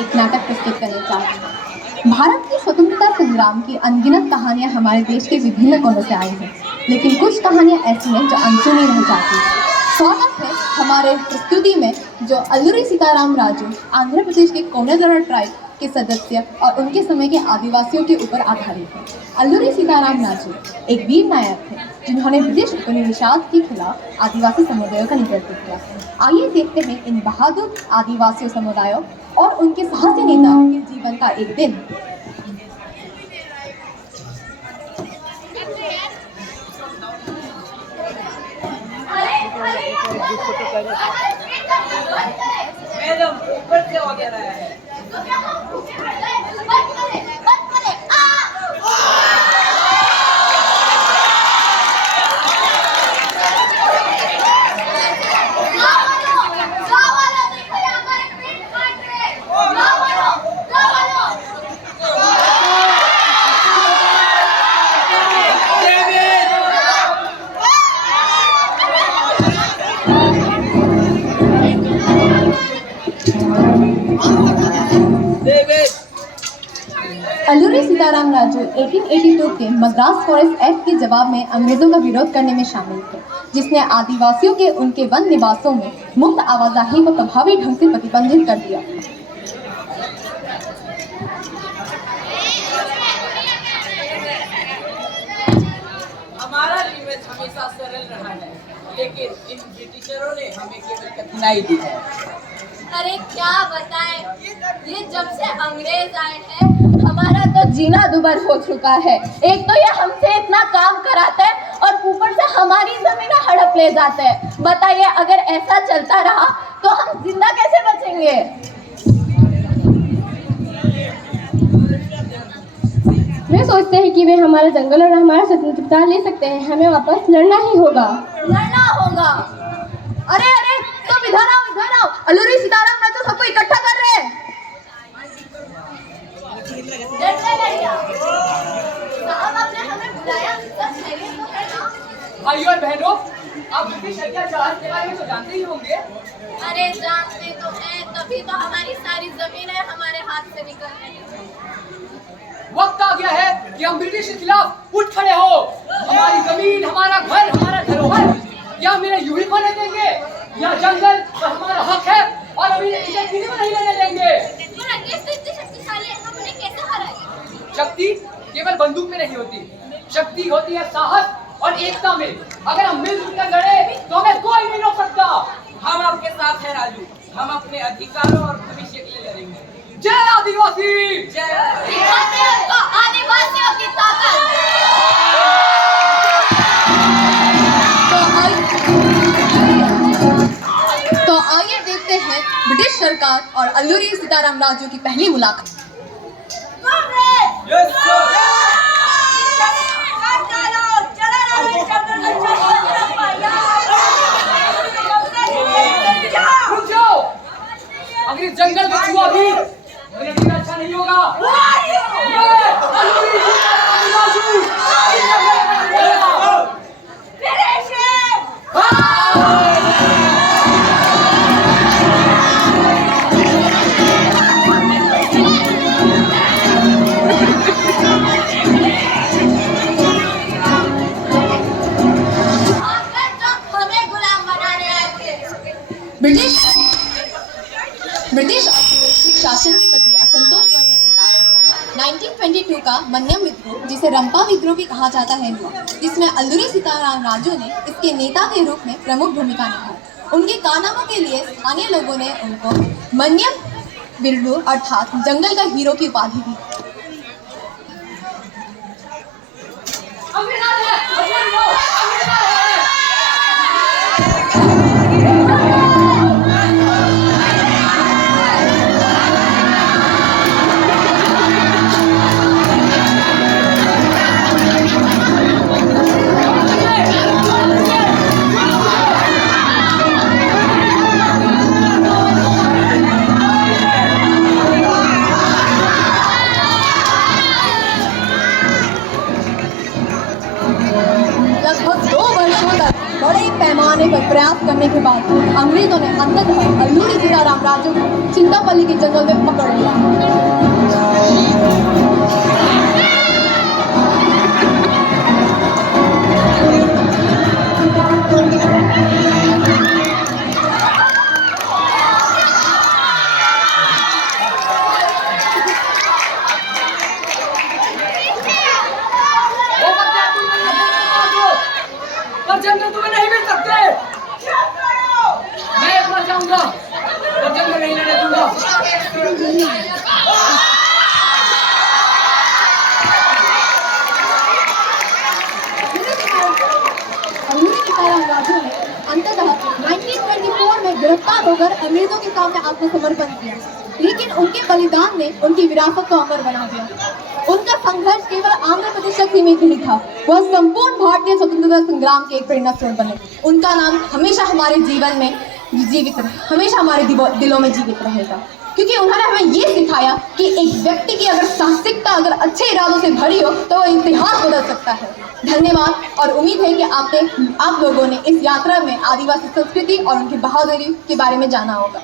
एक नाटक प्रस्तुत करने जा रही हूँ। भारत की स्वतंत्रता संग्राम की अनगिनत कहानियां हमारे देश के विभिन्न कोनों से आई हैं, लेकिन कुछ कहानियां ऐसी हैं जो अनसुनी रह जाती हैं। स्वागत है हमारे प्रस्तुति में जो अल्लूरी सीताराम राजू आंध्र प्रदेश के कोनेगरा ट्राइब के सदस्य और उनके समय के आदिवासियों के ऊपर आधारित है। अल्लूरी सीताराम राजू एक वीर नायक थे जिन्होंने ब्रिटिश उपनिवेशाध के खिलाफ आदिवासी समुदायों का नेतृत्व किया। आइए देखते हैं इन बहादुर आदिवासी समुदायों और उनके साहसी नेताओं के जीवन का एक दिन। मैडम ऊपर से वगैरह है। अल्लूरी सीताराम राजू 1882 के मद्रास फॉरेस्ट एक्ट के जवाब में अंग्रेजों का विरोध करने में शामिल थे, जिसने आदिवासियों के उनके वन निवासों में मुक्त आवाजाही को प्रभावी ढंग से प्रतिबंधित कर दिया। हमारा निवेश हमेशा सरल रहा है, लेकिन इन ब्रिटिशरों ने हमें केवल कठिनाई दी है। अरे क्या बताएं, ये जब से अंग्रेज आए हैं हमारा तो जीना दुभर हो चुका है। एक तो ये हमसे इतना काम कराते हैं और ऊपर से हमारी जमीन हड़प ले जाते हैं। बताइए, अगर ऐसा चलता रहा तो हम जिंदा कैसे बचेंगे? वे सोचते हैं कि वे हमारा जंगल और हमारा स्वतंत्रता ले सकते हैं, हमें वापस लड़ना ही होगा। लड़ना होगा? अरे अरे, तो इधर आओ, अल्लूरी सीताराम राजू सबको इकट्ठा कर रहे हैं। साहब, आपने हमें बुलाया, सब खैरियत तो है ना? भाइयों और बहनों, आप ब्रिटिश अत्याचार के बारे में तो जानते ही होंगे। अरे जानते तो हैं, तभी तो हमारी सारी जमीनें हमारे हाथ से निकल रही है। वक्त आ गया है कि हम ब्रिटिश के खिलाफ उठ खड़े हो। हमारी जमीन, हमारा घर, हमारा धरोहर या मेरे यूं ही खोने देंगे, या जंगल पर हमारा हक है और अभी इसे किसी को नहीं लेने देंगे। पर अंग्रेज तो इतने शक्तिशाली हैं, हम उन्हें कैसे हराएंगे? शक्ति केवल बंदूक में नहीं होती, शक्ति होती है साहस और एकता में। अगर हम मिलजुल कर लड़े तो हमें कोई नहीं रोक सकता। हम आपके साथ हैं राजू, हम अपने अधिकारों और भविष्य के लिए लड़ेंगे। जय आदिवासी! जय आदिवासियों की ताकत! तो आइए देखते हैं ब्रिटिश सरकार और अल्लूरी सीताराम राजू की पहली मुलाकात। अगर इस जंगल में छुआ भी मेरे लिए अच्छा नहीं होगा। ब्रिटिश औपनिवेशिक शासन के प्रति असंतोष बढ़ने के कारण 1922 का मन्यम विद्रोह, जिसे रंपा विद्रोह भी कहा जाता है, हुआ, जिसमें अल्लूरी सीताराम राजू ने इसके नेता के रूप में प्रमुख भूमिका निभाई। उनके कारनामों के लिए स्थानीय लोगों ने उनको मन्यम बिरडू अर्थात जंगल का हीरो की उपाधि दी। करने के बाद अंग्रेजों ने अंततः अल्लूरी सीताराम राजू को चिंतापल्ली के जंगल में पकड़ लिया। पर जंगल तुम्हें नहीं मिल सकते। मैं एक बार जाऊंगा और जंगल नहीं लेने दूंगा। अल्लूरी सीताराम राजू ने अंततः 1924 में गिरफ्तार होकर अंग्रेजों के सामने आत्मसमर्पण किया, लेकिन उनके बलिदान ने उनकी विरासत को अमर बना दिया। उनका संघर्ष केवल आंध्र प्रदेश तक सीमित नहीं था, वह संपूर्ण भारतीय स्वतंत्रता संग्राम के एक प्रेरणा स्रोत बने। उनका नाम हमेशा हमारे जीवन में हमेशा हमारे दिलों में जीवित रहेगा, क्योंकि उन्होंने हमें ये सिखाया कि एक व्यक्ति की अगर साहसिकता अगर अच्छे इरादों से भरी हो तो वह इतिहास बदल सकता है। धन्यवाद, और उम्मीद है कि आप लोगों ने इस यात्रा में आदिवासी संस्कृति और उनकी बहादुरी के बारे में जाना होगा।